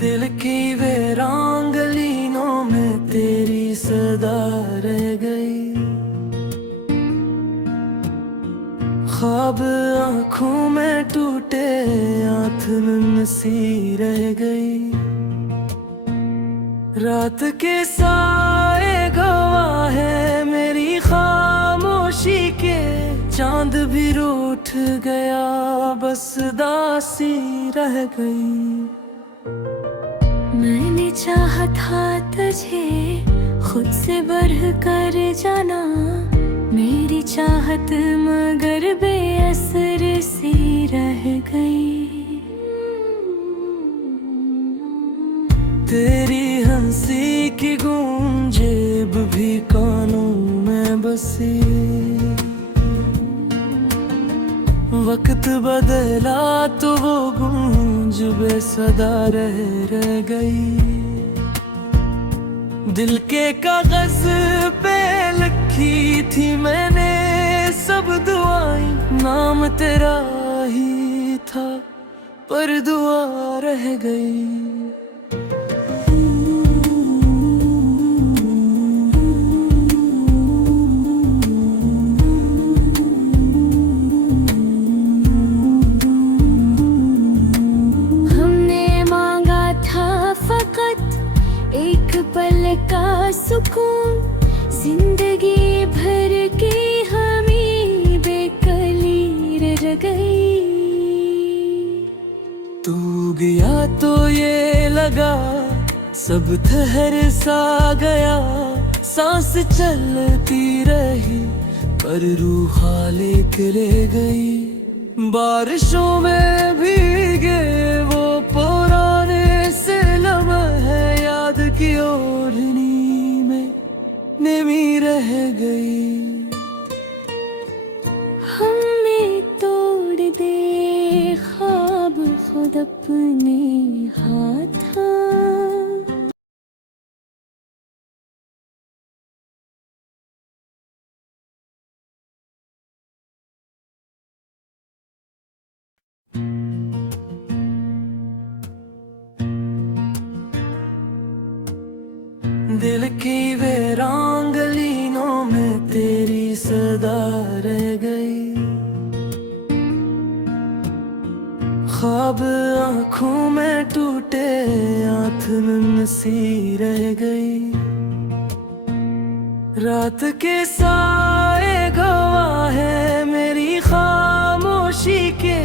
दिल की वीरांगलिनों में तेरी सदा रह गई। ख्वाब आँखों में टूटे, आँख सी रह गई। रात के साए गवाह है मेरी खामोशी के, चांद भी रूठ गया, बस दासी रह गई। मैंने चाहा था तुझे खुद से बढ़ कर जाना, मेरी चाहत मगर बेअसर सी रह गई। तेरी हंसी की गूंजेब भी कानों में बसी। वक्त बदला तो वो गूंज बेसदा रह गई। दिल के कागज पे लिखी थी मैंने सब दुआएं, नाम तेरा ही था पर दुआ रह गई। पल का सुकून, जिंदगी भर की हमी बेकलीर रह गई। तू गया तो ये लगा सब ठहर सा गया, सांस चलती रही पर रूह खालिक ले गई। बारिशों में भीगे वो पुराने से लम्हे, याद की ओढ़नी में नमी रह गई। हमें तोड़ दे ख्वाब खुद अपने हाथ। दिल की वीरांगलिनों में तेरी सदा रह गई। ख्वाब आँखों में टूटे, आँख सी रह गई। रात के साए गवाह है मेरी खामोशी के,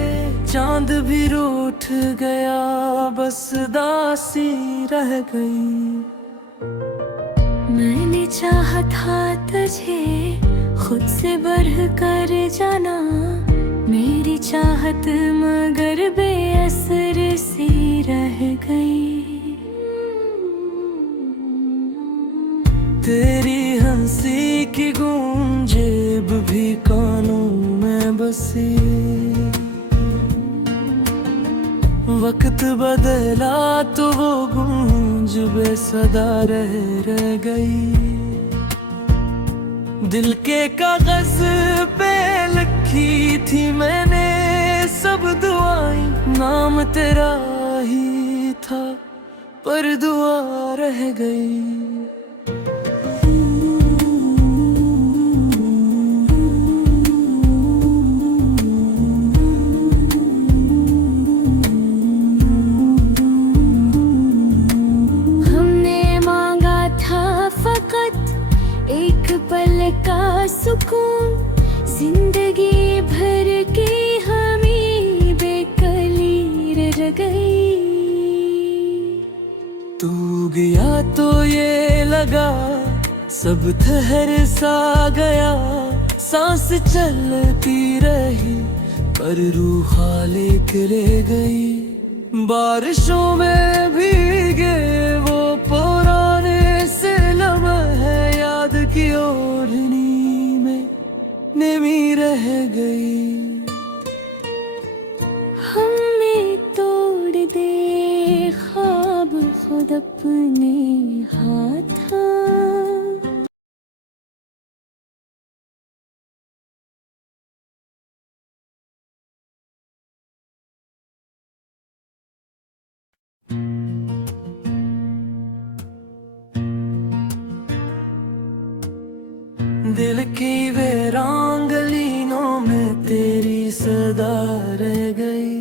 चांद भी रूठ गया, बस दासी रह गई। मैंने चाहा था तुझे खुद से बढ़ कर जाना, मेरी चाहत मगर बेअसर सी रह गई। तेरी हंसी की गूंजेब भी कानों में बसी। वक्त बदला तो वो गूंज बेसदा रह गई। दिल के कागज पे लिखी थी मैंने सब दुआएं, नाम तेरा ही था पर दुआ रह गई। पल का सुकून, जिंदगी भर की हमी बेकलीर रह गई। तू गया तो ये लगा सब ठहर सा गया, सांस चलती रही पर रूह खालिक ले गई। बारिशों में भीगे वो पुराने से लम्हे, याद की ओढ़नी में नमी रह गई। हमें तोड़ दे ख्वाब खुद अपने हाथ। दिल की वीरान गलियों में तेरी सदा रह गई।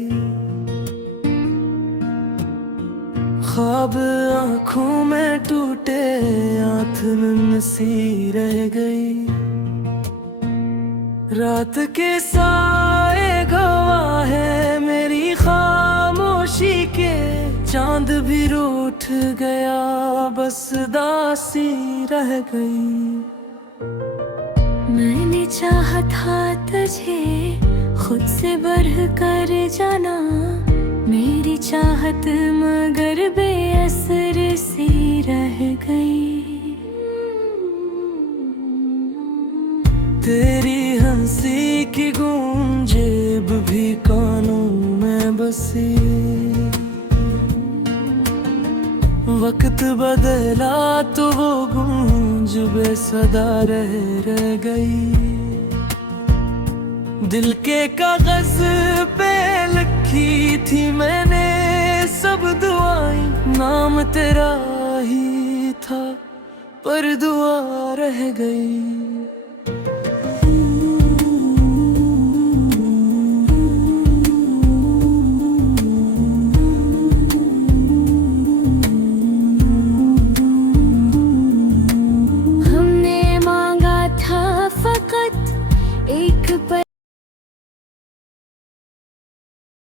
ख्वाब आँखों में टूटे आँखन सी रह गई। रात के साए गवाह है मेरी खामोशी के, चांद भी रूठ गया बस दासी रह गई। मैंने चाहा था तुझे खुद से बढ़ कर जाना, मेरी चाहत मगर बेअसर सी रह गई। तेरी हंसी की गूंजेब भी कानों में बसी। वक्त बदला तो वो गूंज बेसदा रह गई। दिल के कागज पे लिखी थी मैंने सब दुआएं, नाम तेरा ही था पर दुआ रह गई।